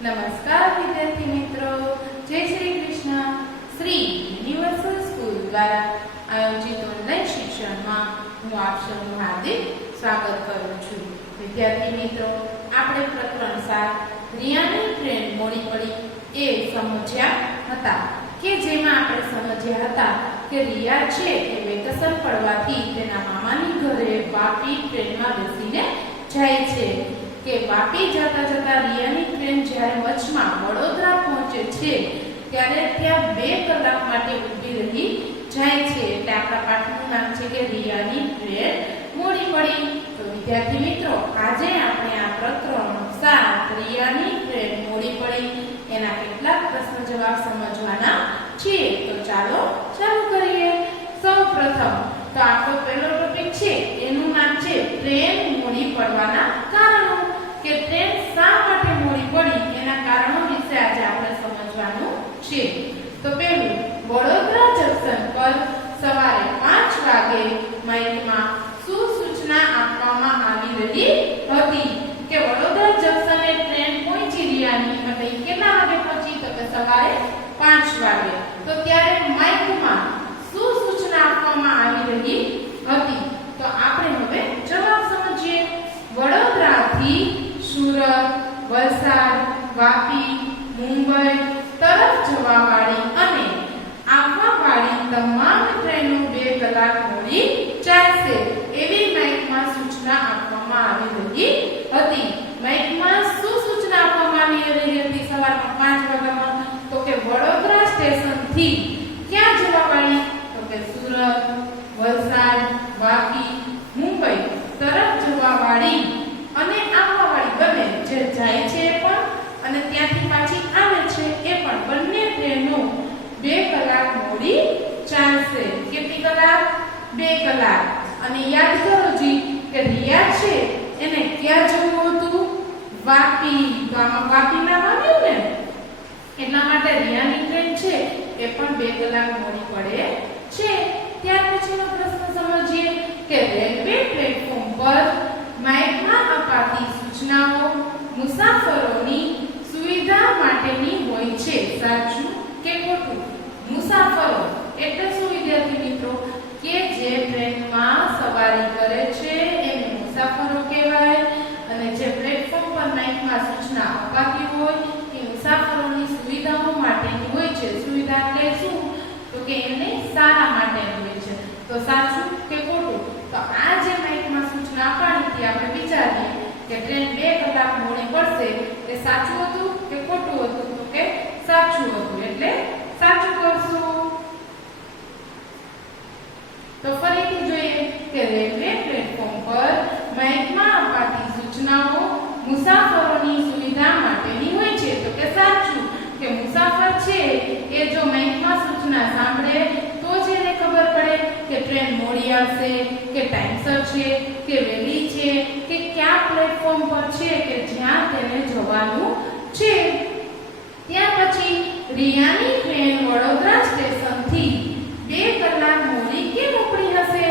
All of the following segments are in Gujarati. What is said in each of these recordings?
નમસ્કાર વિદ્યાર્થી મિત્રો, જય શ્રી કૃષ્ણ. શ્રી યુનિવર્સલ સ્કૂલ દ્વારા આયોજિત ઓનલાઈન શિક્ષણમાં હું આપ સૌનું હાર્દિક સ્વાગત કરું છું. વિદ્યાર્થી મિત્રો, આપણે પ્રકરણ 7 રિયાની ટ્રેન મોડી પડી એ સમજ્યા હતા કે જેમાં આપણે સમજ્યા હતા કે રિયા છે એ વેકેશન પડવાથી તેના મામાની ઘરે વાપી ટ્રેનમાં બેસીને જાય છે કે વાપી જતા જતા રિયાની ટ્રેન જ્યારે વચમાં વડોદરા પહોંચે છે ત્યારે ત્યાં 2 કલાક માટે ઊભી રહી જાય છે. એટલે આપણા પાઠનું નામ છે કે રિયાની ટ્રેન મોડી પડી. તો વિદ્યાર્થી મિત્રો, આજે આપણે આ પ્રકરણ 7 રિયાની ટ્રેન મોડી પડી એના કેટલાક પ્રશ્ન જવાબ સમજવાના છીએ. તો ચાલો શરૂ કરીએ. સૌપ્રથમ તો આપણો પહેલો ટોપિક છે એનું નામ છે ટ્રેન મોડી પડવાના કારણો. કે ટ્રેન શા માટે મોડી પડી એના કારણો વિશે આજે આપણે સમજવાનું છે. તો પહેલું, વડોદરા જંકશન પર સવારે 5 વાગે માઇકમાં શું સૂચના આપવામાં આવી રહી હતી? કે વડોદરા જંકશને ટ્રેન પહોંચી રિયાની એટલે કેટલા વાગે પહોંચી? તો કે સવારે 5 વાગે. તો ત્યારે માઇકમાં શું સૂચના આપવામાં આવી રહી હતી? તો આપણે હવે જવાબ સમજીએ. વડોદરાથી સુરત, વલસાડ, વાપી, મુંબઈ તરફ જવાવાળી અને આવવાવાળી તમામ ટ્રેનો 2 કલાક મોડી ચાલશે એવી માઇકમાં સૂચના આપવામાં આવી રહી હતી. માઇકમાં શું સૂચના આપવામાં આવી રહી હતી સવારના 5 વાગ્યામાં? તો કે વડોદરા સ્ટેશનથી ક્યાં જવાવાળી? તો કે સુરત, વલસાડ, વાપી, મુંબઈ તરફ જવાવાળી અને આવવાવાળી બંને જે જાય છે પણ અને ત્યાંથી પાછી આવે છે એ પણ બંને ટ્રેનો 2 કલાક મોડી ચાલશે. કેટલી કલાક? 2 કલાક. અને યાદ કરો જી કે રિયા છે એને ક્યાં જવું હતું? વાપી. તો આમાં વાપી નામ આવ્યું ને એટલા માટે રિયાની ટ્રેન છે એ પણ 2 કલાક મોડી પડે છે. ત્યાર પછીનો પ્રશ્ન સમજીએ કે રેલવે પ્લેટફોર્મ પર માઇકમાં અપાતી સૂચનાઓ મુસાફરોની સુવિધા માટેની હોય છે. સાચું કે ખોટું? મુસાફરો એટલે શું વિદ્યાર્થી મિત્રો? કે જે ટ્રેનમાં સવારી કરે છે એને મુસાફરો કહેવાય. અને જે પ્લેટફોર્મ પર માઇકમાં સૂચના અપાતી હોય એ મુસાફરોની સુવિધાઓ માટેની હોય છે. સુવિધા એટલે શું? તો કે એને સારા માટેની હોય છે. તો સાચું કે ખોટું? તો આ જે માઇકમાં સૂચના આપવાની આપણે વિચારીએ કે ટ્રેન 2 કલાક મોડી પડશે એ સાચું હતું કે ખોટું હતું? તો કે સાચું હતું, એટલે સાચું કરશું. તો ફરીથી જોઈએ કે રેલવે પ્લેટફોર્મ પર માઇકમાં અપાતી સૂચનાઓ મુસાફરોની સુવિધા માટેની હોય છે. તો કે સાચું કે મુસાફર છે એ જો માઇકમાં સૂચના સાંભળે તો જ એને ખબર પડે કે ટ્રેન મોડી આવશે કે ટાઈમસર છે કે વહેલી છે કે કયા પ્લેટફોર્મ પર છે કે જ્યાં તેને જવાનું છે. ત્યાર પછી રિયાની ટ્રેન વડોદરા સ્ટેશનથી 2 કલાક મોડી કેમ ઉપડી હશે?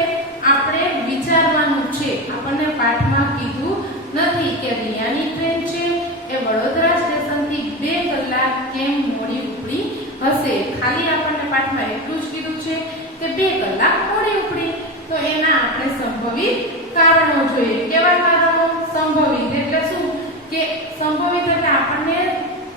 આપણે વિચારવાનું છે. આપણને પાઠમાં કીધું નથી કે રિયાની ટ્રેન છે એ વડોદરા સ્ટેશનથી 2 કલાક કેમ મોડી ઉપડી હશે. ખાલી આપણને પાઠમાં એટલું જ કીધું છે કે 2 કલાક મોડી ઉપડી. તો એના આપણે સંભવિત કારણો જોઈએ. કેવા કારણો? સંભવિત એટલે શું? કે સંભવિત એટલે આપણને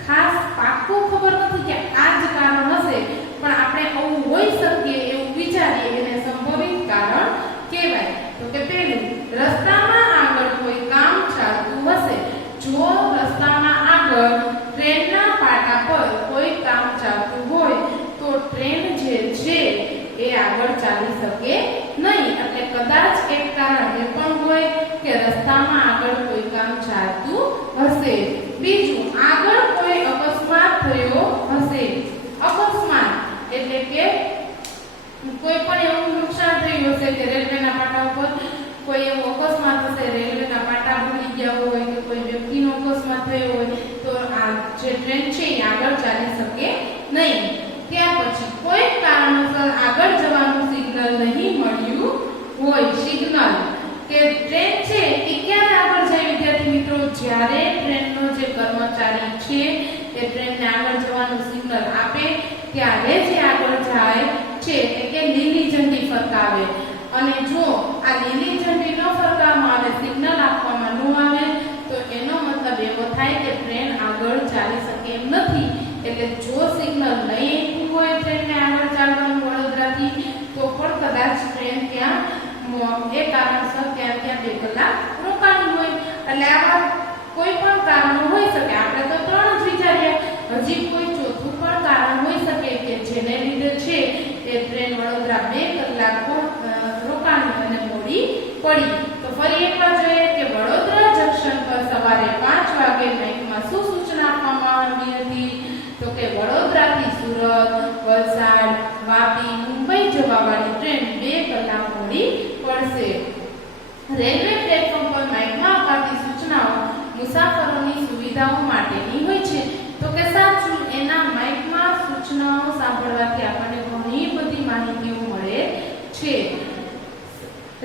ખાસ પાક્કું ખબર નથી કે આ જ કારણ હશે, પણ આપણે આવું હોઈ શકે એવું વિચારીએ એને સંભવિત કારણ કહેવાય. તો કે પહેલું, રસ્તામાં આગળ કોઈ કામ ચાલતું હશે. જો રસ્તામાં આગળ ટ્રેનના પાટા પર કોઈ કામ ચાલતું હોય તો ટ્રેન જે છે એ આગળ ચાલી શકે નહીં. એટલે કદાચ એક કારણ એ પણ હોય કે રસ્તામાં આગળ કોઈ કામ ચાલતું હશે. બીજું, આગળ કોઈ અકસ્માત થયો હશે. અકસ્માત એટલે કે કોઈ પણ એવું નુકસાન થયું હશે કે રેલવેના પાટા ઉપર કોઈ એવો અકસ્માત હશે, રેલવેના પાટા ભૂલી ગયા હોય કે કોઈ વ્યક્તિનો અકસ્માત થયો હોય તો આ જે ટ્રેન છે એ આગળ ચાલી શકે નહીં. ત્યાર પછી કોઈ કારણોસર આગળ જવાનું સિગ્નલ નહીં મળ્યું હોય. સિગ્નલ કે ટ્રેન છે એ ક્યારે આગળ જાય વિદ્યાર્થી મિત્રો? જ્યારે ટ્રેનનો જે કર્મચારી છે છે એ ટ્રેનને આગળ જવાનું સિગ્નલ આપે ત્યારે જે આગળ જાય છે એટલે કે લીલી ઝંડી ફરકાવે. અને જો આ લીલી ઝંડી ન ફરકાવવામાં આવે, સિગ્નલ આપવામાં ન આવે, તો એનો મતલબ એવો થાય કે ટ્રેન આગળ ચાલી શકે એમ નથી. એટલે જો સિગ્નલ નહીં આપ્યું હોય ટ્રેનને આગળ ચાલવાનું વડોદરાથી, તો પણ કદાચ ટ્રેન ત્યાં એ કારણસર ત્યાં 2 કલાક રોકાણી હોય. એટલે આવા કોઈ પણ કારણ હોઈ શકે. આપણે તો 3 જ વિચાર્યા, હજી કોઈ ચોથું પણ કારણ હોઈ શકે કે જેને લીધે છે એ ટ્રેન વડોદરા 2 કલાક રોકાણી અને મોડી પડી. તો ફરી એકવાર જોઈએ કે વડોદરા જંકશન પર સવારે 5 વાગે માઇકમાં શું સૂચના આપવામાં આવી હતી? તો કે વડોદરાથી સુરત, વલસાડ, વાપી, મુંબઈ જવાવાળી ટ્રેન 2 કલાક મોડી પડશે. રેલવે પ્લેટફોર્મ પર માઇકમાં અપાતી સૂચનાઓ મુસાફરોની સુવિધાઓ માટેની હોય છે. તો કે સાચું, એના માઇકમાં સૂચનાઓ સાંભળવાથી આપણને ઘણી બધી માહિતીઓ મળે છે.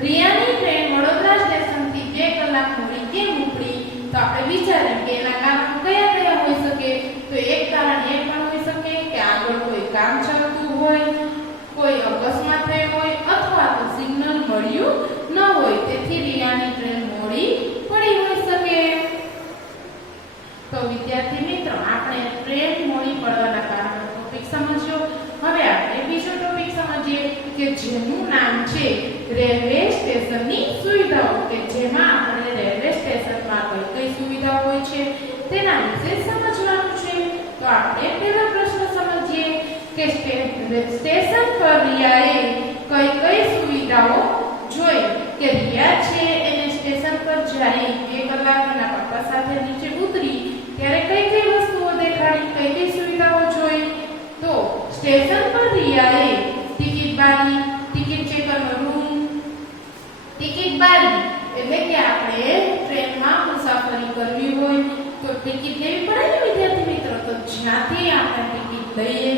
રિયાની ટ્રેન વડોદરા સ્ટેશનથી 2 કલાક મોડી કેમ ઉપડી? તો આપણે વિચારીએ કે એના કારણો કયા કયા હોઈ શકે? તો એક કારણ એ પણ હોઈ શકે કે આગળ કોઈ કામ ચાલતું હોય, કોઈ અકસ્માત થયો હોય, અથવા તો સિગ્નલ મળ્યું ન હોય, તેથી રિયાની ટ્રેન મોડી પડી હોઈ શકે. તો વિદ્યાર્થી મિત્રો, આપણે ટ્રેન મોડી પડવાના કારણો ટોપિક સમજ્યો. હવે આપણે બીજો ટોપિક સમજીએ કે જેનું નામ છે રેલવે સ્ટેશનની સુવિધાઓ, કે જેમાં આપણે રેલવે સ્ટેશનમાં કઈ સુવિધાઓ હોય છે તેના વિશે સમજવાનું છે. તો આપણે પહેલો પ્રશ્ન સમજીએ કે સ્ટેશન પર રિયાએ કઈ સુવિધાઓ જોઈ? કે રિયા છે એને સ્ટેશન પર જ્યારે 2 કલાક એના પપ્પા સાથે નીચે ઉતરી ત્યારે કઈ વસ્તુઓ દેખાડી, કઈ સુવિધાઓ જોઈ? તો સ્ટેશન પર રિયાએ ટિકિટ બારી, ટિકિટ ચેકરનો રૂમ, ટિકિટ બારી એટલે કે આપણે ટ્રેનમાં મુસાફરી કરવી હોય તો ટિકિટ લેવી પડે ને વિદ્યાર્થી મિત્રો. તો જ્યાંથી આપણે ટિકિટ લઈએ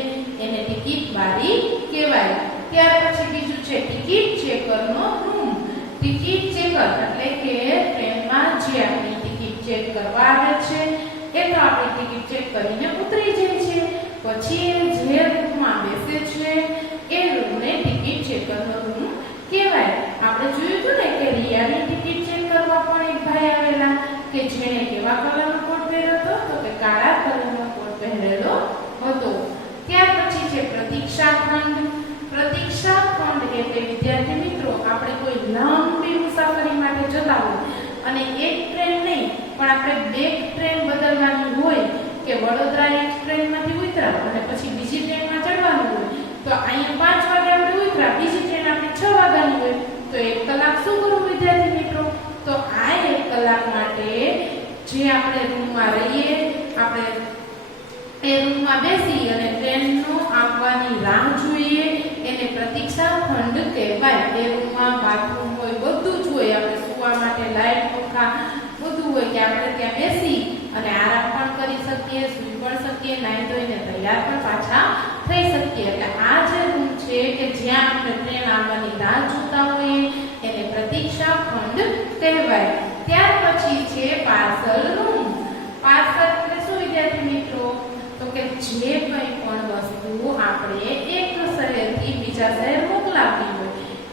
એને ટિકિટ બારી કહેવાય. ત્યાર પછી બીજું છે ટિકિટ ચેકરનો રૂમ. ટિકિટ ચેકર એટલે કે ટ્રેનમાં જે આપણી ટિકિટ ચેક કરવા આવે છે એ તો આપણી ટિકિટ ચેક કરીને ઉતરી જાય છે. પછી જે રૂમમાં બેસે છે એ રૂમને ટિકિટ ચેકરનો રૂમ કહેવાય. આપણે જોયું હતું ને કે રિયાની ટિકિટ ચેક કરવા પણ એક ભાઈ આવેલા કે જેણે કેવા કલરનો કોટ પહેર્યો હતો? તો કે કાળા કલરનો કોટ પહેરેલો હતો. ત્યાર પછી છે પ્રતીક્ષા ખંડ. પ્રતીક્ષા ખંડ એટલે વિદ્યાર્થી મિત્રો, આપણે કોઈ લાંબી મુસાફરી માટે જતા હોય અને એક ટ્રેન નહીં પણ આપણે 2 ટ્રેન બદલવાની હોય, કે વડોદરા એક ટ્રેનમાંથી ઉતર્યા અને પછી બીજી ટ્રેનમાં ચડવાનું હોય, તો અહીંયા 5 વાગે આપણે ઉતર્યા, બીજી ટ્રેન આપણી 6 વાગ્યાની હોય, તો 1 કલાક શું કરવું વિદ્યાર્થી મિત્રો? તો આ 1 કલાક માટે જે આપણે રૂમમાં રહીએ, આપણે એ રૂમમાં બેસી અને ટ્રેનનો આવવાની રાહ જોઈએ, એને પ્રતીક્ષા ખંડ કહેવાય. એ રૂમમાં બાથરૂમ હોય, બધું જ હોય, આપણે સૂવા માટે લાઈટ, પંખા બધું હોય કે આપણે ત્યાં બેસી અને આરામ પણ કરી શકીએ, સૂઈ પણ શકીએ, નાહી ધોઈને તૈયાર પણ પાછા થઈ શકીએ. એટલે આ જે રૂમ છે કે જ્યાં આપણે ટ્રેન આવવાની રાહ જોતા હોઈએ એને પ્રતીક્ષા ખંડ કહેવાય. ત્યાર પછી છે પાર્સલ રૂમ. પાર્સલ એટલે શું વિદ્યાર્થી મિત્રો? તો કે જે કંઈ પણ વસ્તુ આપણે એક શહેરથી બીજા શહેર મોકલાવવી હોય,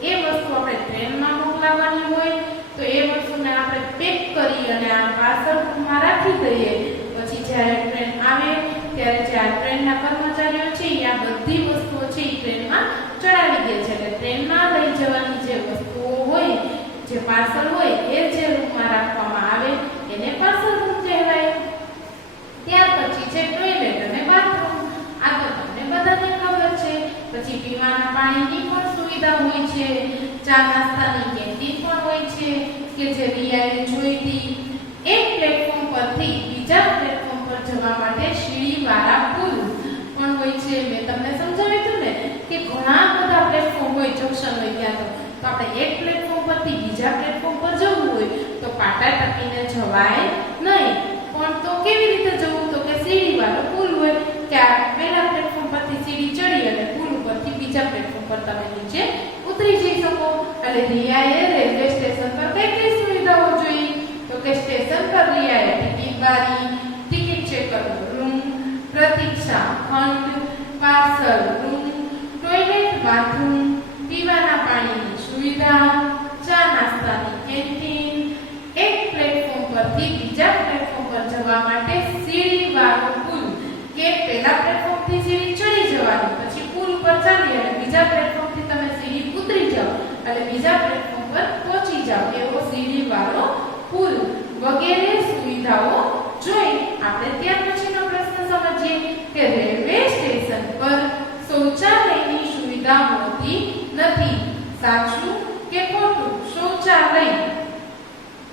એ વસ્તુ આપણે ટ્રેનમાં મોકલાવવાની હોય, તો એ વસ્તુને આપણે પેક કરી અને આ પાર્સલ રૂમમાં રાખી દઈએ. પછી જ્યારે ટ્રેન આવે ત્યારે જે આ ટ્રેનના કર્મચારીઓ છે એ આ બધી વસ્તુઓ છે એ ટ્રેનમાં ચડાવી દે છે. એટલે ટ્રેનમાં લઈ જવાની જે વસ્તુઓ હોય, જે પાર્સલ હોય, એ જે રૂમમાં રાખવામાં આવે એને પાર્સલ રૂમ કહેવાય. ત્યાર પછી છે ટોયલેટ અને બાથરૂમ. આ તો તમને બધાને ખબર છે. પછી પીવાના પાણીની પણ સુવિધા હોય છે, ચા નાસ્તાની કેન્ટીન પણ હોય છે કે જે રિયાએ જોઈ હતી. એક પ્લેટફોર્મ પરથી બીજા પ્લેટફોર્મ પર જવા માટે સીડીવાળા પુલ પણ હોય છે. મેં તમને સમજાવ્યું હતું ને કે ઘણા બધા પ્લેટફોર્મ હોય, જંકશન હોય ત્યાં તો આપણે એક પ્લેટફોર્મ પરથી બીજા પ્લેટફોર્મ પર જવું હોય તો પાટા ટપીને જવાય નહીં. પણ તો કેવી રીતે જવું? તો કે સીડીવાળો પુલ હોય કે આ પહેલા પ્લેટફોર્મ પરથી સીડી ચડી અને પુલ ઉપરથી બીજા પ્લેટફોર્મ પર તમે નીચે ઉતરી જઈ શકો. એટલે રિયાએ રેલવે સ્ટેશન પર કઈ સુવિધાઓ જોઈ? તો કે સ્ટેશન પર રિયાએ ટિકિટ બારી, ટિકિટ ચેકરનો પરીક્ષા, ખંડ, પાર્સલ, રૂમ, ટોયલેટ, બાથરૂમ, પીવાના પાણીની સુવિધા, ચા નાસ્તાની કેન્ટીન, એક પ્લેટફોર્મ પરથી બીજા પ્લેટફોર્મ પર જવા માટે સીડી વાળો પુલ કે પહેલા પ્લેટફોર્મ થી સીડી ચડી જવાની, પછી પુલ ઉપર ચાલી અને બીજા પ્લેટફોર્મ થી તમે સીડી ઉતરી જાઓ અને બીજા પ્લેટફોર્મ પર પહોંચી જાઓ એવો સીડી વાળો પુલ વગેરે સુવિધાઓ જોઈ આપણે ત્યાર પછીનો પ્રશ્ન સમજીએ કે રેલવે સ્ટેશન પર શૌચાલયની સુવિધા હોતી નથી. સાચું કે ખોટું? શૌચાલય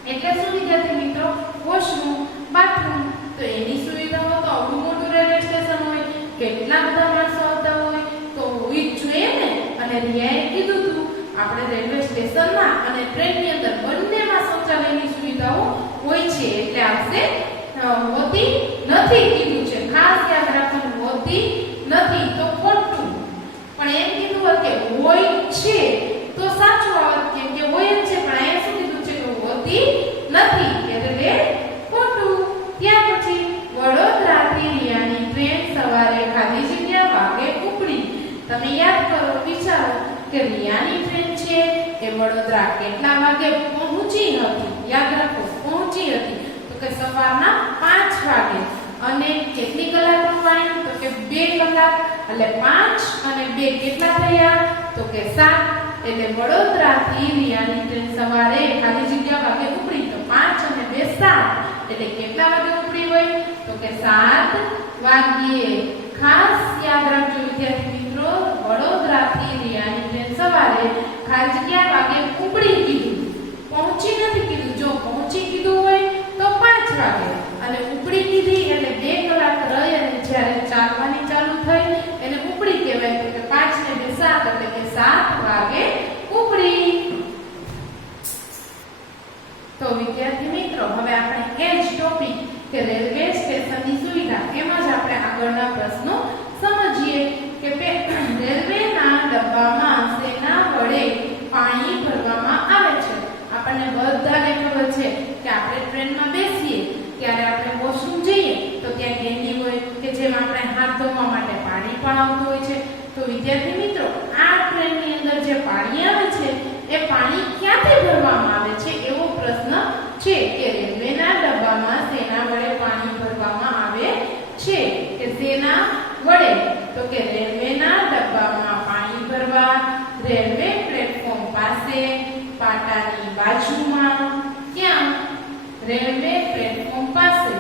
એટલે શું વિદ્યાર્થી મિત્રો? Washroom, bathroom. તો એની સુવિધાઓ તો આવડું મોટું રેલવે સ્ટેશન હોય, કેટલા બધા માણસો આવતા હોય તો હોવી જ જોઈએ ને. અને રિયાએ કીધું હતું આપણે રેલવે સ્ટેશનમાં અને ટ્રેનની અંદર બંનેમાં શૌચાલયની સુવિધાઓ હોય છે એટલે આવશે હોતી નથી કીધું છે. ખાસ યાદ રાખવાનું, હોતી નથી તો ખોટું. પણ એમ કીધું હોય કે હોય છે તો સાચું આવત, કેમ કે હોય જ છે. પણ અહીંયા શું કીધું છે કે હોતી નથી એટલે ખોટું. ત્યાર પછી વડોદરાથી રિયાની ટ્રેન સવારે ખાલી જગ્યા વાગે ઉપડી. તમે યાદ કરો, વિચારો કે રિયાની ટ્રેન છે એ વડોદરા કેટલા વાગે પહોંચી હતી? યાદ રાખો, પહોંચી હતી તો કે સવારના 5 વાગે. અને કેટલી કલાકનો ટાઈમ? તો કે 2 કલાક. એટલે 5 અને 2 કેટલા થયા? તો કે 7. એટલે વડોદરાથી રિયાની ટ્રેન સવારે ખાલી જગ્યા વાગે ઉપડી તો 5 અને 2 7. એટલે કેટલા વાગે ઉપડી હોય? તો કે 7 વાગ્યે. ખાસ યાદ રાખજો વિદ્યાર્થી મિત્રો, વડોદરાથી રિયાની ટ્રેન સવારે ખાલી જગ્યા વાગે ઉપડી કીધું, પહોંચી નથી કીધું. જો પહોંચી કીધું હોય તો 5 વાગે અને ઉપડી કીધી એટલે 2 કલાક રહી અને જ્યારે ચાલવાની ચાલુ થઈ એને ઉપડી કહેવાય. તો કે 5 ને 2 7 એટલે કે 7 વાગે ઉપડી. તો વિદ્યાર્થી મિત્રો હવે આપણે એ જ ટોપિક કે રેલવે સ્ટેશનની સુવિધા એમાં જ આપણે આગળના પ્રશ્નો સમજીએ કે રેલવેના ડબ્બામાં શેના વડે પાણી ભરવામાં આવે છે? આપણને બધાને ખબર છે કે આપણે ટ્રેનમાં બેસીએ ત્યારે આપણે વોશરૂમ જઈએ તો ત્યાં કેની હોય કે જેમાં આપણે હાથ ધોવા માટે પાણી પણ આવતું હોય છે. તો વિદ્યાર્થી મિત્રો આ ટ્રેનની અંદર જે પાણી આવે છે એ પાણી ક્યાંથી ભરવામાં આવે છે એવો પ્રશ્ન છે કે રેલવેના ડબ્બામાં શેના વડે પાણી ભરવામાં આવે છે? કે શેના વડે? તો કે રેલવેના ડબ્બામાં પાણી ભરવા રેલવે પ્લેટફોર્મ પાસે, પાટાની બાજુમાં. ક્યાં? રેલવે પ્લેટફોર્મ પાસે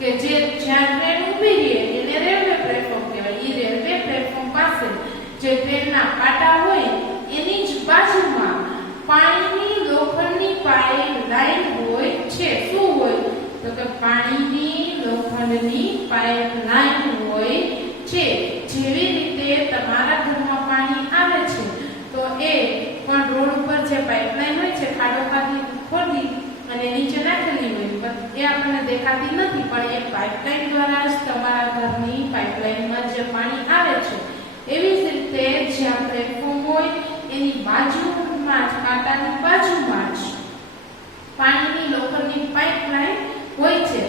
કે જે જ્યાં ટ્રેન ઊભી રહે એને રેલવે પ્લેટફોર્મ કહેવાય. એ રેલવે પ્લેટફોર્મ પાસે જે ટ્રેનના પાટા હોય એની જ બાજુમાં પાણીની લોખંડની પાઇપ લાઈન હોય છે. શું હોય? તો કે પાણીની લોખંડની પાઇપ લાઈન હોય છે. જેવી રીતે તમારા ઘરમાં પાણી આવે છે તો એ પણ રોડ ઉપર જે પાઇપલાઈન હોય છે ખાડો ખોદી અને નીચે નાખેલી હોય એ આપણને દેખાતી નથી, પણ એ પાઇપલાઈન દ્વારા જ તમારા ઘરની પાઇપલાઈનમાં જે પાણી આવે છે. એવી જ રીતે જ્યાં પ્લેટફોર્મ હોય એની બાજુમાં જ, કાંટાની બાજુમાં જ પાણીની લોખંડની પાઇપલાઈન હોય છે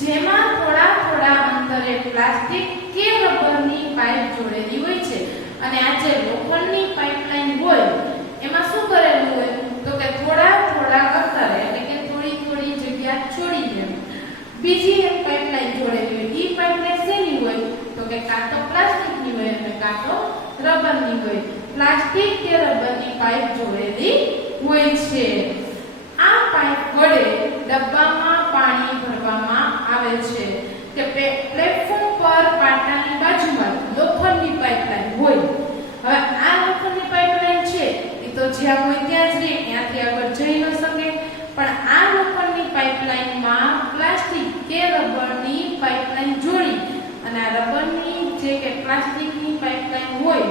જેમાં થોડા થોડા અંતરે પ્લાસ્ટિક કે રબરની પાઇપ જોડેલી હોય છે. અને આ જે લોખંડની પાઇપલાઈન હોય એમાં શું કરેલું હોય? તો કે થોડા થોડા અંતરે એટલે કે થોડી થોડી જગ્યા છોડીને બીજી એક પાઇપલાઈન જોડેલી હોય. એ પાઇપલાઈન શેની હોય? તો કે કાં તો પ્લાસ્ટિકની હોય અને કાં તો રબરની હોય. પ્લાસ્ટિક કે રબરની પાઇપ જોડેલી હોય છે. આ પાઇપ વડે ડબ્બામાં પાણી ભરવામાં આવે છે. કે પ્લેટફોર્મ પર પાટાની બાજુમાં લોખંડની પાઇપલાઈન હોય. હવે આ લોખંડની પાઇપલાઈન છે એ તો જ્યાં હોય ત્યાં જ રહે, ત્યાંથી આગળ જઈ ન શકે. પણ આ લોખંડની પાઇપલાઈનમાં પ્લાસ્ટિક કે રબરની પાઇપલાઈન જોડી અને આ રબરની જે કે પ્લાસ્ટિકની પાઇપલાઈન હોય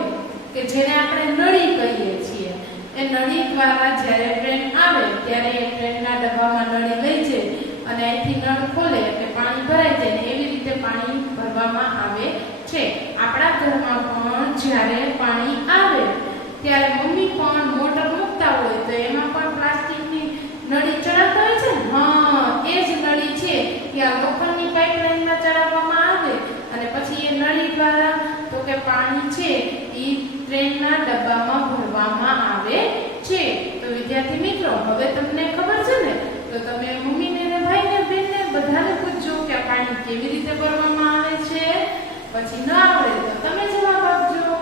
કે જેને આપણે નળી કહીએ છીએ, એ નળી દ્વારા જ્યારે ટ્રેન આવે ત્યારે એ ટ્રેનના ડબ્બામાં નળી લઈ જાય અને અહીંથી નળ ખોલે એટલે પાણી ભરાઈ જાય ને એવી રીતે પાણી ભરવામાં આવે છે. આપણા ઘરમાં પણ જ્યારે પાણી આવે ત્યારે મમ્મી પણ મોટર મૂકતા હોય તો એમાં પણ પ્લાસ્ટિકની નળી ચડાવતા હોય છે. હા, એ જ નળી છે કે આ લોખંડની પાઇપલાઈનમાં ચડાવવામાં આવે અને પછી એ નળી પાણી છે એ ટ્રેનના ડબ્બામાં ભરવામાં આવે છે. તો વિદ્યાર્થી મિત્રો, હવે તમને ખબર છે ને, તો તમે મમ્મીને ને ભાઈને બેનને બધાને પૂછજો કે આ પાણી કેવી રીતે ભરવામાં આવે છે. પછી ન આવડે તો તમે જવાબ આપજો.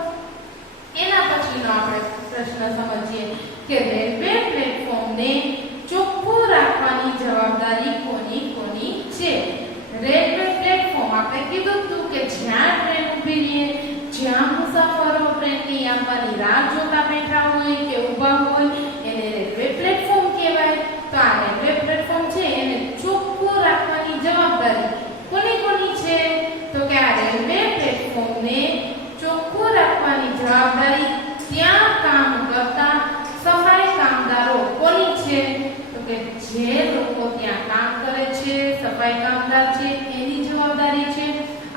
એના પછીનો આપણે પ્રશ્ન સમજીએ કે રેલવે પ્લેટફોર્મને ચોખ્ખું રાખવાની જવાબદારી કોની કોની છે. રેલવે પ્લેટફોર્મ આપણે કીધું હતું કે જ્યાં ટ્રેન ઊભી રહે, જ્યાં મુસાફરો ટ્રેનની આવવાની રાહ જોતા બેઠા હોય કે ઊભા હોય, એને રેલવે પ્લેટફોર્મ કહેવાય. તો આ રેલવે પ્લેટફોર્મ છે એને ચોખ્ખું રાખવાની જવાબદારી કોની કોની છે. તો કે આ રેલવે પ્લેટફોર્મને ચોખ્ખું રાખવાની જવાબદારી ત્યાં કામ કરતા સફાઈ કામદારો કોની છે. તો કે જે લોકો ત્યાં કામ કરે છે, સફાઈ કામદાર છે, એની જવાબદારી છે.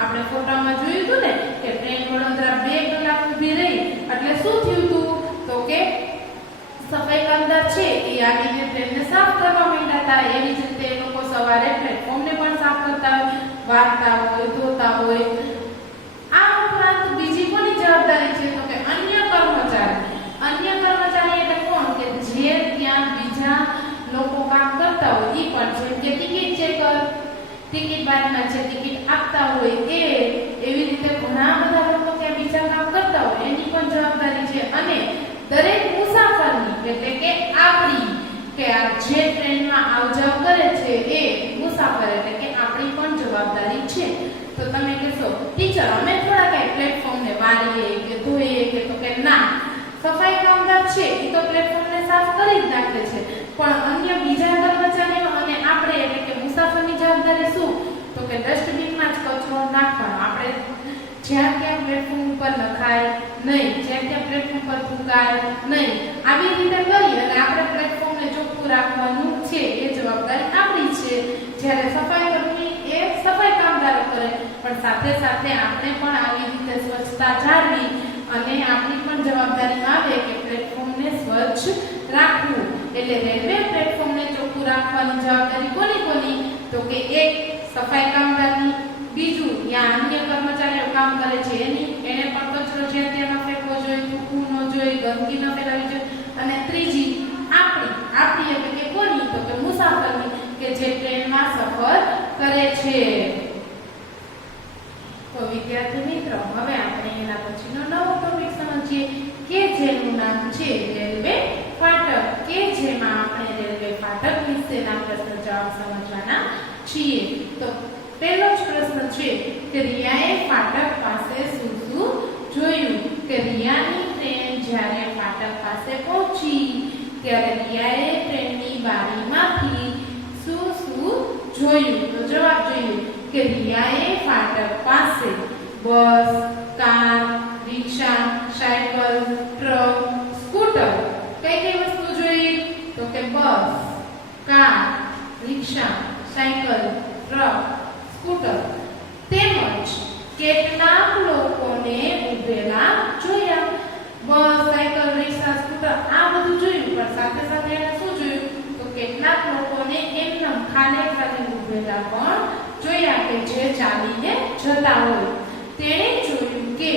આપણે ફોટામાં જોયું હતું ને કે ટ્રેન વડોદરા 2 કલાક ઊભી રહી એટલે શું થયું હતું. તો કે સફાઈ કામદાર છે એ આવીને ટ્રેનને સાફ કરવા માંડ્યા હતા. એવી જ રીતે એ લોકો સવારે પ્લેટફોર્મને પણ સાફ કરતા હોય, વારતા હોય, ધોતા હોય. આ ઉપરાંત બીજી કોની જવાબદારી છે. તો કે અન્ય કર્મચારી. અન્ય કર્મચારી એટલે કોણ કે જે ત્યાં બીજા લોકો કામ કરતા હોય, એ પણ જેમ કે ટિકિટ ચેકર, ટિકિટ બારીમાં જે ટિકિટ આપતા હોય એ, એવી રીતે ઘણા બધા લોકો ત્યાં બીજા કામ કરતા હોય, એની પણ જવાબદારી છે. અને દરેક મુસાફરની એટલે કે આપણી કે આ જે ટ્રેનમાં આવજાવ કરે છે એ મુસાફર એટલે કે આપણી પણ જવાબદારી છે. તો તમે કહેશો ટીચર અમે થોડા કઈ પ્લેટફોર્મને વારીએ કે ધોઈએ કે, તો કે ના, સફાઈ કામદાર છે એ તો પ્લેટફોર્મને સાફ કરી જ નાખે છે, પણ અન્ય બીજા કર્મચારીઓ અને આપણે એટલે કે મુસાફરની જવાબદારી શું. તો કે ડસ્ટબિનમાં જ કચરો નાખવાનો. આપણે જ્યાં ત્યાં પ્લેટફોર્મ ઉપર નખાય નહીં, જ્યાં ત્યાં પ્લેટફોર્મ પર થૂકાય નહીં, આવી રીતે કરી અને આપણે પ્લેટફોર્મને ચોખ્ખું રાખવાનું છે. એ જવાબદારી આપણી છે. જ્યારે સફાઈ કર્મી એ સફાઈ કામદારો કરે, પણ સાથે સાથે આપણે પણ આવી રીતે સ્વચ્છતા જાળવી અને આપણી પણ જવાબદારી આવે કે પ્લેટફોર્મને સ્વચ્છ રાખવું. એટલે રેલવે પ્લેટફોર્મને ચોખ્ખું રાખવાની જવાબદારી કોની કોની. તો કે એક સફાઈ કામદારની, બીજું ત્યાં અન્ય કર્મચારીઓ કામ કરે છે એની, એને પણ કચરો જ્યાં ત્યાં ન ફેંકવો જોઈએ, થૂકવું ન જોઈએ, ગંદકી ન ફેલાવી જોઈએ. અને ત્રીજી આપણી એટલે કે કોની. તો કે મુસાફરની કે જે ટ્રેનમાં સફર કરે છે. તો વિદ્યાર્થી મિત્રો, હવે આપણે એના પછીનો નવો ટોપિક સમજીએ કે જેનું નામ છે રેલવે ફાટક, કે જેમાં આપણે રેલવે ફાટક વિશેના પ્રશ્ન જવાબ સમજવાના છીએ. તો પહેલો જ પ્રશ્ન છે કે રિયાએ ફાટક પાસે શું શું જોયું. કે રિયાની ટ્રેન જ્યારે ફાટક પાસે પહોંચી ત્યારે રિયાએ ટ્રેનની બારીમાંથી શું શું જોયું. તો જવાબ જોઈએ કે રિયાએ ફાટક પાસે બસ, કાર, રિક્ષા, સાયકલ, ટ્રક, સ્કૂટર, કઈ કઈ વસ્તુ જોઈ. તો કે બસ, કાર, રિક્ષા, સાયકલ, ટ્રક, સ્કૂટર તેમજ કેટલાક લોકોને ઊભેલા જોયા. બસ, સાયકલ, રિક્ષા, સ્કૂટર આ બધું જોયું, પણ સાથે સાથે એને શું જોયું. તો કેટલાક લોકોને એમનેમ ખાલી ઊભેલા પણ જોયા કે જે ચાલીને જતા હોય. તેણે જોયું કે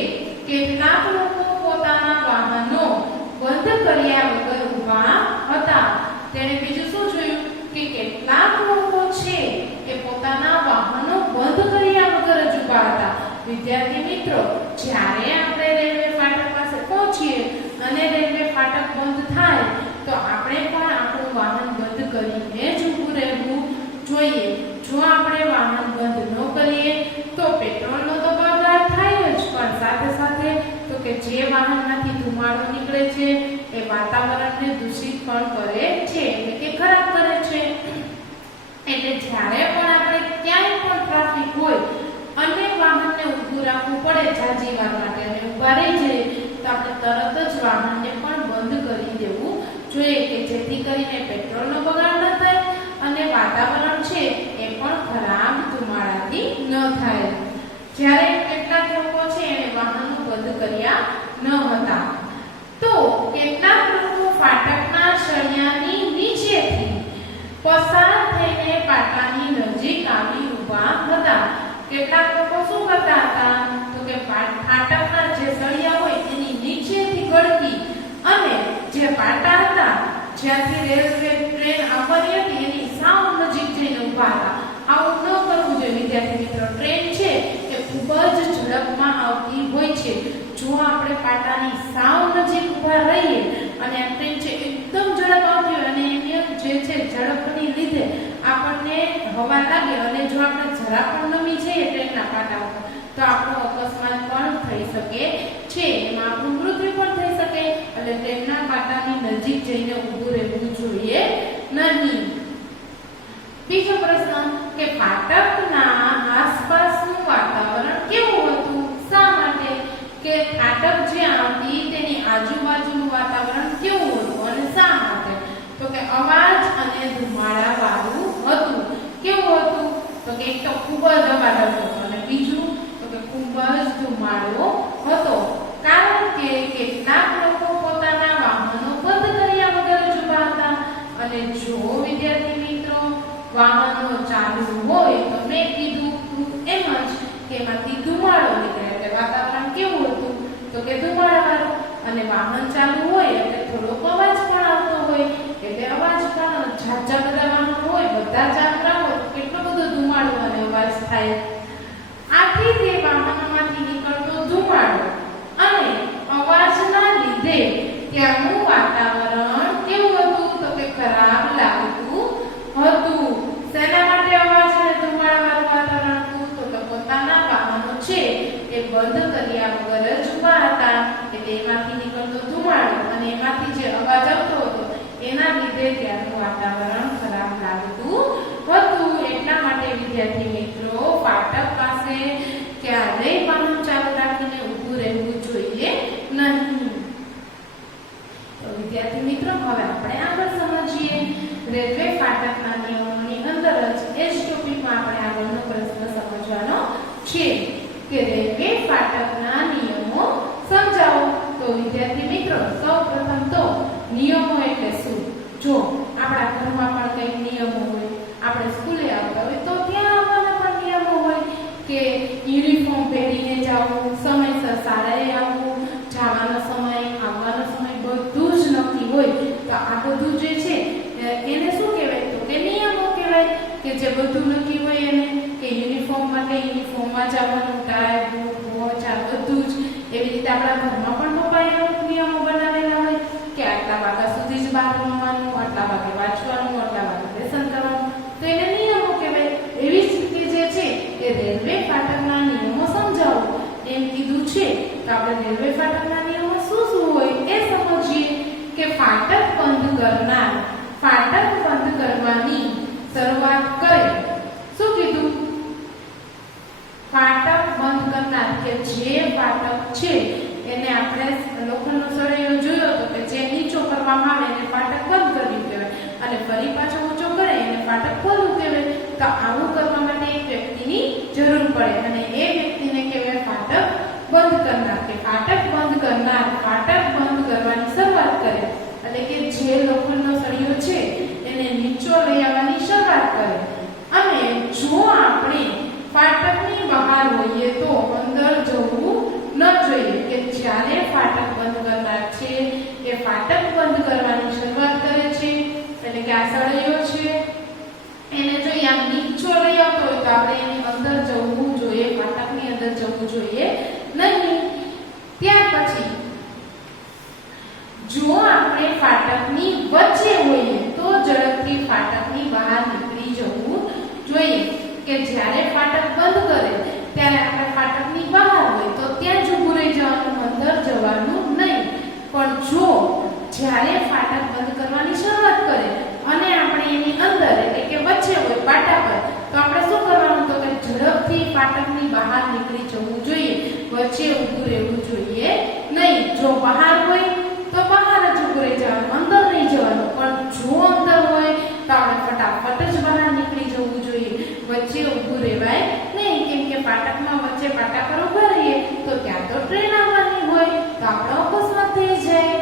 કેટલાક લોકો પોતાના વાહનો બંધ કર્યા વગર ઊભા હતા. તેણે બીજું શું જોયું કે કેટલાક લોકો છે એ પોતાના વાહનો બંધ કર્યા વગર જ ઊભા હતા. વિદ્યાર્થી મિત્રો, જ્યારે આપણે રેલવે ફાટક પાસે પહોંચીએ અને રેલવે ફાટક બંધ થાય તો આપણે પણ આપણું વાહન બંધ કરીને જ ઊભું રહેવું જોઈએ. જો આપણે વાહન બંધ ન કરીએ તો પેટ્રોલનો તો બગાડ થાય જ, પણ સાથે સાથે તો કે જે વાહનમાંથી ધુમાડો નીકળે છે એ વાતાવરણને દૂષિત પણ કરે છે, એટલે કે ખરાબ કરે છે. એટલે જ્યારે પણ આપણે ક્યાંય પણ ટ્રાફિક હોય અને વાહનને ઊભું રાખવું પડે જાજી વાર માટે અને ઊભા રહી જઈએ તો આપણે તરત જ વાહનને પણ બંધ કરી દેવું જોઈએ કે જેથી કરીને પેટ્રોલનો બગાડ ન થાય અને વાતાવરણ છે એ પણ ખરાબ ધુમાડાથી ન થાય. જ્યારે કેટલાક લોકો છે એને વાહનો બંધ કર્યા ન હતા તો કેટલાક લોકો ફાટકના સળિયાની નીચેથી પસાર થઈને પાટાની નજીક આવી ઊભા હતા. કેટલાક લોકો શું કરતા હતા તો કે ફાટકના જે જ્યાંથી રેલવે ટ્રેન આવવાની હતી એની સાવ નજીક જઈને ઊભા હતા. આવું ન કરવું જોઈએ વિદ્યાર્થી મિત્રો. ટ્રેન છે એ ખૂબ જ ઝડપમાં આવતી હોય છે. જો આપણે પાટાની સાવ નજીક ઊભા રહીએ અને આ ટ્રેન છે એકદમ ઝડપ આવતી હોય અને એની જે છે ઝડપની લીધે આપણને હવા લાગે અને જો આપણે જરા પણ નમી જઈએ ટ્રેનના પાટા ઉપર તો આપણો અકસ્માત પણ થઈ શકે છે. એમાં આપણું મૃત્યુ પણ થઈ શકે. એટલે ટ્રેનના પાટાની નજીક જઈને ઊભું રહેવું જોઈએ નહીં. બીજો પ્રશ્ન કે ફાટકના આસપાસનું વાતાવરણ કેવું હતું? શા માટે? કે ફાટક જ્યાં આવતી તેની આજુબાજુનું વાતાવરણ કેવું હતું અને શા માટે? તો કે અવાજ અને ધુમાડા વાળું હતું. કેવું હતું? તો કે એક તો ખૂબ જ અવાજ હતો અને બીજું તો કે ખૂબ જ ધુમાડો હતો. કારણ કે કેટલાક લોકો પોતાના વાહનો બંધ કર્યા વગર જ ઊભા હતા. અને જો વિદ્યાર્થી મિત્રો વાહનો ચાલુ હોય તો મેં કીધું એમ જ કે એમાંથી ધુમાડો નીકળે. એટલે વાતાવરણ કેવું હતું? તો કે ધુમાડાવાળું. અને વાહન ચાલુ હોય એટલે થોડોક અવાજ પણ આવતો હોય. એટલે અવાજ પણ ઝાઝા બધા વાહનો હોય બધા ચાલુ રાખો તો કેટલો બધો ધુમાડો અને અવાજ થાય. આથી તે વાહનોમાંથી નીકળતો ધુમાડો અને અવાજના લીધે ત્યાંનું વાતાવરણ કેવું હતું? તો કે ખરાબ લાગતું હતું. શેના માટે અવાજ અને ધુમાડાવાળું વાતાવરણ હતું? તો કે પોતાના વાહનો છે એ બંધ કર્યા વગર જ ઊભા હતા. એટલે એમાંથી નીકળતો ધુમાડો અને એમાંથી જે અવાજ આવતો હતો એના લીધે ત્યાંનું વાતાવરણ ખરાબ લાગતું હતું. એટલા માટે વિદ્યાર્થી મિત્રો ફાટક પાસે ક્યારેય વાહન ચાલુ રાખીને ઊભું રહેવું જોઈએ નહીં. તો વિદ્યાર્થી મિત્રો હવે આપણે આગળ સમજીએ રેલવે ફાટકના નિયમોની અંદર જ એ જ ટોપિકમાં આપણે આગળનો પ્રશ્ન સમજવાનો છે કે રેલવે ફાટકના નિયમો સમજાવો. તો વિદ્યાર્થી મિત્રો સૌપ્રથમ તો નિયમો એટલે શું? જો આપણા ઘરમાં પણ કંઈક નિયમો હોય, આપણે સ્કૂલે આવતા હોય તો ત્યાં આવવાના પણ નિયમો હોય કે યુનિફોર્મ પહેરીને જવું, સમયસર શાળાએ આવવું, જવાનો સમય આવવાનો સમય બધું જ નક્કી હોય. તો આ બધું જે છે એને શું કહેવાય? તો કે નિયમો કહેવાય. કે જે બધું નક્કી હોય એને કે યુનિફોર્મ માટે યુનિફોર્મમાં જવાનું, ટાઈ બૂટ વોચ આ બધું જ. એવી રીતે આપણા ઘરમાં પણ પપ્પાએ નિયમો બનાવેલા હોય કે આટલા વાગ્યા સુધી જ બહાર રમવાનું, આટલા વાગે વાંચવાનું, આટલા વાગે લેસન કરવાનું. તો એને નિયમો કહેવાય. એવી જ રીતે જે છે એ રેલવે ફાટકના નિયમો સમજાવો એમ કીધું છે. તો આપણે રેલવે ફાટકના નિયમો શું શું હોય એ સમજીએ કે ફાટક બંધ કરનાર ફાટક બંધ કરવાની શરૂઆત કરે. શું કીધું? ફાટક બંધ કરનાર કે જે ફાટક છે એને આપણે લોખંડનો સળિયો જોયો તો કે જે નીચો કરવામાં આવે એને ફાટક બંધ કર્યું કહેવાય અને ફરી પાછો ઊંચો કરે એને ફાટક ખોલવું કહેવાય. તો આવું કરવા માટે એક વ્યક્તિની જરૂર પડે અને એ વ્યક્તિને કહેવાય ફાટક બંધ કરનાર. કે ફાટક બંધ કરનાર ફાટક બંધ કરવાની શરૂઆત કરે એટલે કે જે લોખંડનો સળિયો છે એને નીચો લઈ આવવાની શરૂઆત કરે. અને જો આપણે ફાટકની બહાર હોઈએ તો અંદર જવું ન જોઈએ. કે જ્યારે ફાટક બંધ કરનાર છે એ ફાટક બંધ કરવાની શરૂઆત કરે છે એટલે કે આ સળિયો છે એને જો આમ નીચો લઈ આવતો હોય તો આપણે એની અંદર જવું જોઈએ, ફાટકની અંદર જવું જોઈએ નહીં. ત્યાર પછી જો આપણે ફાટકની વચ્ચે હોઈએ તો ઝડપથી ફાટકની બહાર નીકળી જવું જોઈએ. કે જ્યારે ફાટક બંધ કરે ત્યારે આપણે ફાટકની બહાર હોય તો ત્યાં જ ઊભું રહી જવાનું, અંદર જવાનું નહીં. પણ જો જ્યારે ફાટક બંધ કરવાની શરૂઆત કરે અને આપણે એની અંદર એટલે કે વચ્ચે હોય પાટા પર તો આપણે શું કરવાનું? તો કે ઝડપથી ફાટકની બહાર નીકળી જવું જોઈએ, વચ્ચે ઊભું રહેવું જોઈએ નહીં. જો બહાર હોય તો બહાર જ ઊભું રહી જવાનું, અંદર નહીં જવાનું. પણ જો અંદર હોય તો આપણે ફટાફટ જ બહાર નીકળી જવું જોઈએ, વચ્ચે ઊભું રહેવાય નહીં. કેમ કે ફાટકમાં વચ્ચે પાટા પર ઊભા રહીએ તો ત્યાં તો ટ્રેન આવવાની હોય તો આપણો અકસ્માત થઈ જાય.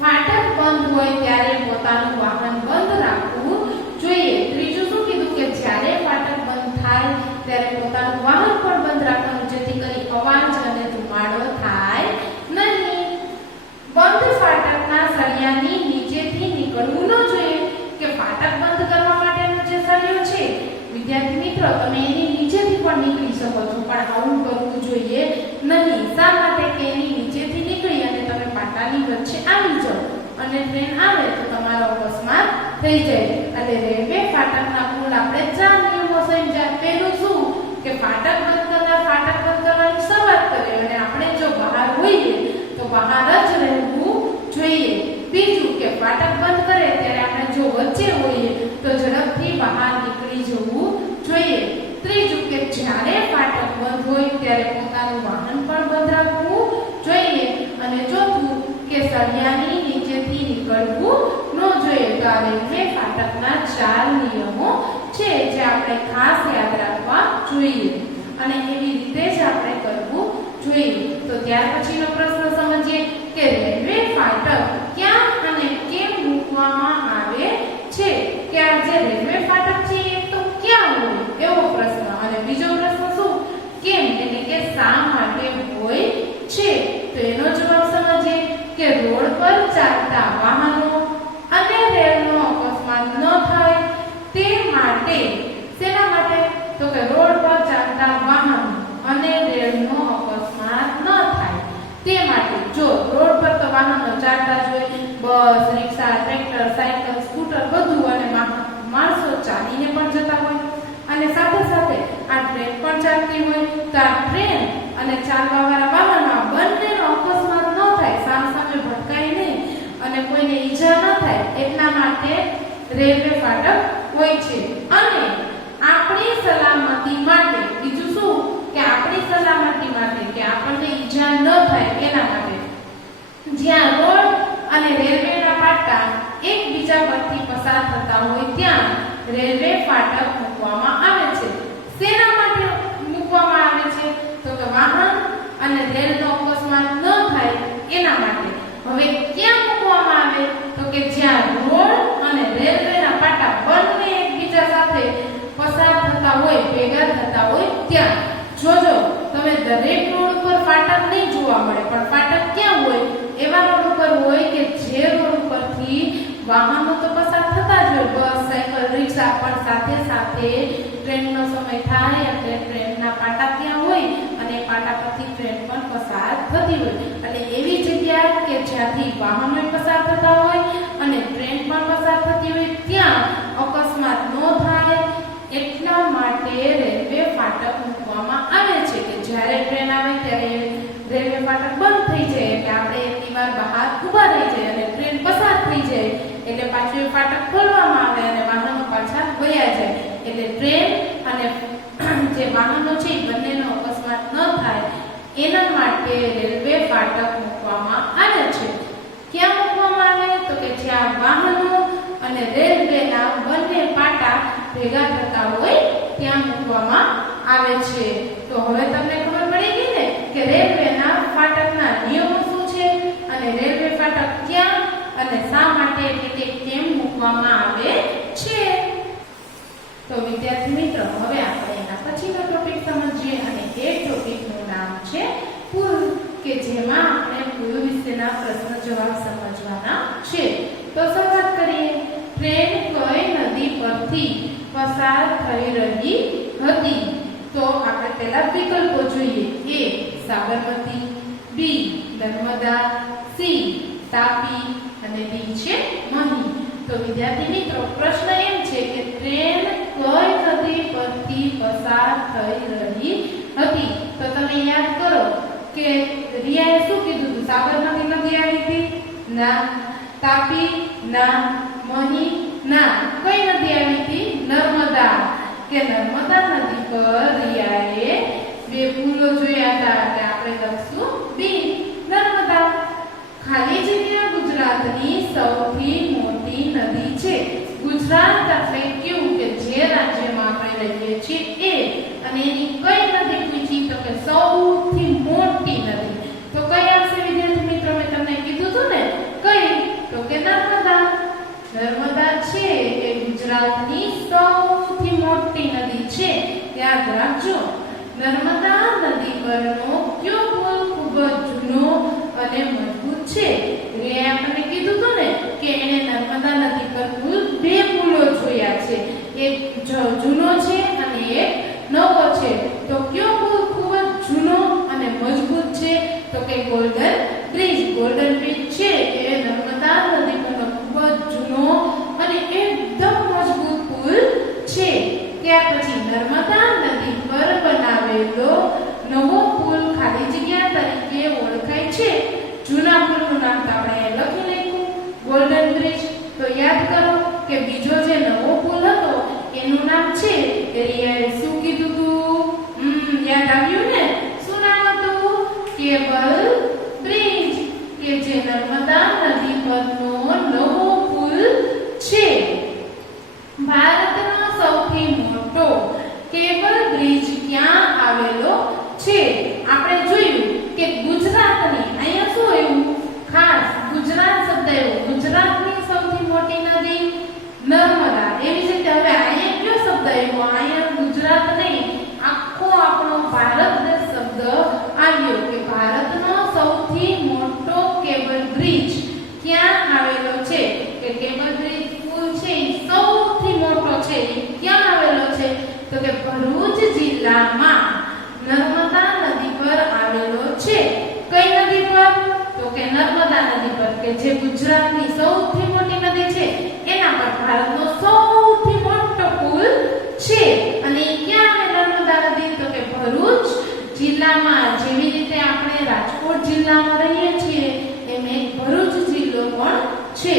ફાટક બંધ હોય ત્યારે પોતાનું વાહન બંધ રાખવું જોઈએ. ત્રીજું શું કીધું? કે જ્યારે ફાટક બંધ થાય ત્યારે પોતાનું વાહન પણ બંધ રાખવાનું જેથી કરી અવાજ અને ધુમાડો થાય નહીં. મિત્રો તમે એની નીચેથી પણ નીકળી શકો છો, પણ આવું કરવું જોઈએ નહીં. શા માટે? કે એની નીચેથી નીકળી અને તમે પાટાની વચ્ચે આવી જાઓ અને ટ્રેન આવે તો તમારો અકસ્માત થઈ જાય. એટલે રેલવે ફાટકના કુલ આપણે 4 નિયમો સમજ્યા. પહેલું શું કે ફાટક બંધ કરનાર ફાટક બંધ કરવાની શરૂઆત કરે અને આપણે જો બહાર હોઈએ તો બહાર જ રહેવું જોઈએ. બીજું કે ફાટક બંધ કરે ત્યારે આપણે જો વચ્ચે હોઈએ તો ઝડપથી બહાર નીકળી જવું જોઈએ. ત્રીજું કે જ્યારે ફાટક બંધ હોય ત્યારે પોતાનું વાહન પણ બંધ રાખવું જોઈએ. અને ચોથું કે સળિયાની નીચેથી નીકળવું ન જોઈએ. તો આ રેલવે ફાટકના 4 નિયમો છે જે આપણે ખાસ યાદ રાખવા જોઈએ અને એવી રીતે જ આપણે કરવું જોઈએ. તો ત્યાર પછીનો પ્રશ્ન સમજીએ કે રેલવે ફાટક ક્યાં અને કેમ મૂકવામાં આવે છે. કે આ જે રેલવે ફાટક છે એ તો ક્યાં હોય એવો પ્રશ્ન. અને બીજો પ્રશ્ન શું કેમ એટલે કે શા માટે હોય છે. તો એનો જવાબ સમજીએ કે રોડ પર ચાલતા વાહનો અને રેલનો અકસ્માત ન થાય તે માટે. શેના માટે? તો કે રોડ પર ચાલતા વાહનો અને રેલનો અકસ્માત ન થાય તે માટે. જો રોડ પર તો વાહનો ચાલતા જ હોય, બસ, રિક્ષા, ટ્રેક્ટર, સાયકલ, સ્કૂટર બધું, અને માણસો ચાલીને પણ જતા હોય અને સાથે સાથે આ ટ્રેન પણ ચાલતી હોય. તો આ ટ્રેન અને ચાલવાવાળા વાહનો બંનેનો અકસ્માત ન થાય, સામે ભટકાય નહીં અને કોઈને ઈજા ન થાય એટલા માટે રેલવે ફાટક હોય છે. અને આપણી સલામતી માટે, બીજું શું કે આપણી સલામતી માટે, કે આપણને ઈજા ન થાય એના માટે જ્યાં રોડ અને રેલવેના પાટા એકબીજા પરથી પસાર થતા હોય ત્યાં રેલવે ફાટક મૂકવામાં આવે છે. શેના માટે મૂકવામાં આવે છે? તો કે વાહન અને રેલનો અકસ્માત ન થાય એના માટે. હવે ક્યાં મૂકવામાં આવે? તો કે જ્યાં રોડ અને રેલવેના પાટા બંને એકબીજા સાથે પસાર થતા હોય, ભેગા થતા હોય ત્યાં. જોજો તમે દરેક રોડ ઉપર ફાટક નહીં જોવા મળે, પણ ફાટક ક્યાં હોય? એવા રોડ ઉપર હોય કે જે રોડ ઉપરથી વાહનો તો પસાર થતા જ હોય, બસ, સાયકલ, રિક્ષા, પણ સાથે સાથે ટ્રેનનો સમય થાય એટલે ટ્રેનના પાટા ત્યાં હોય અને પાટા પરથી ટ્રેન પણ પસાર થતી હોય. એટલે એવી જગ્યા કે જ્યાંથી વાહનો પસાર થતા હોય અને ટ્રેન પણ પસાર થતી હોય ત્યાં અકસ્માત ન થાય એટલા માટે રેલવે ફાટક મૂકવામાં આવે છે. કે જ્યારે ટ્રેન આવે ત્યારે રેલવે ફાટક બંધ થઈ જાય એટલે આપણે એટલી વાર બહાર ઊભા રહી જાય અને ટ્રેન પસાર થઈ જાય એટલે પાછું એ ફાટક ખોલવામાં આવે અને વાહનો પાછા વયા જાય. એટલે ટ્રેન અને જે વાહનો છે બંનેનો અકસ્માત ન થાય એના માટે રેલવે ફાટક મૂકવામાં આવે છે. ક્યાં મૂકવામાં આવે? તો કે જ્યાં વાહનો અને રેલવેના બંને પાટા ભેગા થતા હોય ત્યાં મૂકવામાં આવે છે. તો હવે તમને ખબર પડી ગઈ ને કે રેલવેના ફાટકના નિયમો શું છે અને રેલવે ફાટક ક્યાં અને શા માટે એટલે કે કેમ મૂકવામાં આવે છે. તો વિદ્યાર્થી મિત્રો હવે આપણે એના પછીનો ટોપિક સમજીએ અને એ ટોપિકનું નામ છે પુલ, કે જેમાં આપણે પુલ વિશેના પ્રશ્ન જવાબ સમજવાના છે. તો શરૂઆત કરીએ. ટ્રેન કઈ નદી પરથી પસાર થઈ રહી હતી? તો આપણે પહેલા વિકલ્પો જોઈએ. એ સાબરમતી, બી નર્મદા, સી તાપી અને ડી છે મહી. તો વિદ્યાર્થી મિત્રો પ્રશ્ન એમ છે કે ટ્રેન કઈ નદી પરથી પસાર થઈ રહી હતી? તો તમે યાદ કરો કે રિયાએ શું કીધું હતું? સાબરમતી નદી આવી હતી? ના. તાપી? ના. મહી? ના. કઈ નદી આવી હતી? નર્મદા. કે નર્મદા નદી પર રિયાએ બે પુલો જોયા હતા એટલે આપણે લખશું બી નર્મદા. ખાલી જગ્યા ગુજરાતની સૌથી મોટી નદી છે. ગુજરાત એટલે કેવું કે જે રાજ્યમાં આપણે રહીએ છીએ એ, અને એની કઈ નદી પૂછી? તો કે સૌથી મોટી નદી. તો કઈ આવશે વિદ્યાર્થી મિત્રો? મેં તમને કીધું હતું ને કઈ? તો કે નર્મદા. નર્મદા છે એ ગુજરાતની સૌથી મોટી નદી છે. યાદ રાખજો. નર્મદા નદી પરનો કયો પુલ ખૂબ જ જૂનો અને મજબૂત છે? એ આપણે કીધું હતું ને કે એને નર્મદા નદી પર કુલ બે પુલો જોયા છે. એક જૂનો છે અને એક નવો પુલ ખાલી જગ્યા તરીકે ઓળખાય છે. જૂના પુલનું નામ તો આપણે લખી નાખ્યું, ગોલ્ડન બ્રિજ. તો યાદ કરો કે બીજો જે નવો પુલ હતો એનું નામ છે રિયાએ શું કીધું હતું? યાદ આવ્યું ને? શું નામ હતું? કેબલ બ્રિજ, કે જે નર્મદા નદી પરનો નવો પુલ છે. ભારતનો સૌથી મોટો કેબલ બ્રિજ ક્યાં આવેલો છે? આપણે જોયું કે ગુજરાતની, અહીંયા શું આવ્યું? ખાસ ગુજરાત શબ્દ આવ્યો. ગુજરાતની સૌથી મોટી નદી નર્મદા. એવી જ રીતે હવે અહીંયા કયો શબ્દ આવ્યો? અહીંયા ગુજરાત નહીં, આખો આપણો ભારત દેશ શબ્દ આવ્યો કે ભારતનો સૌથી મોટો કેબલ બ્રિજ ક્યાં આવેલો છે? કે કેબલ બ્રિજ પુલ છે સૌથી મોટો છે, ક્યાં આવેલો છે? તો કે ભરૂચ જિલ્લામાં નર્મદા નદી પર આવેલો છે. કઈ નદી પર? તો કે નર્મદા નદી પર, કે જે ગુજરાતની સૌથી મોટી નદી છે એના પર ભારતનો સૌથી મોટો પુલ છે. અને ક્યાં આવે નર્મદા નદી? તો કે ભરૂચ જિલ્લામાં. જેવી રીતે આપણે રાજકોટ જિલ્લામાં રહીએ છીએ એમ એક ભરૂચ જિલ્લો પણ છે.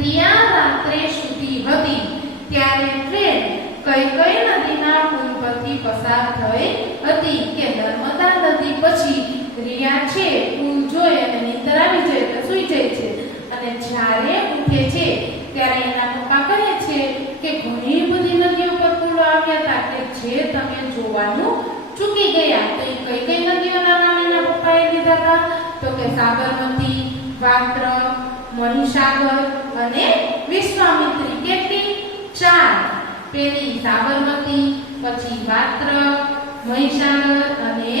રિયા રાત્રે સૂતી હતી ત્યારે ટ્રેન કઈ કઈ નદીના પુલ પરથી પસાર થઈ હતી? કે નર્મદા નદી પછી રિયા છે પુલ જોઈ અને નીંદર આવી જાય એટલે સૂઈ જાય છે. અને જ્યારે ઉઠે છે ત્યારે એના પપ્પા કહે છે કે ઘણી બધી નદીઓ પર પુલો આવ્યા હતા કે જે તમે જોવાનું ચૂકી ગયા. તો એ કઈ કઈ નદીઓના નામ એના પપ્પાએ લીધા હતા? તો કે સાબરમતી, વાત્રક, મહીસાગર અને વિશ્વામિત્રી. કેટલી? 4. પેલી સાબરમતી, પછી વાત્રક, મહીસાગર અને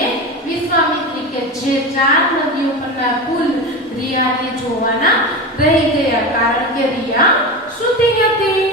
વિશ્વામિત્રી, કે જે 4 નદીઓ પરના પુલ રિયાને જોવાના રહી ગયા કારણ કે રિયા સૂતી હતી.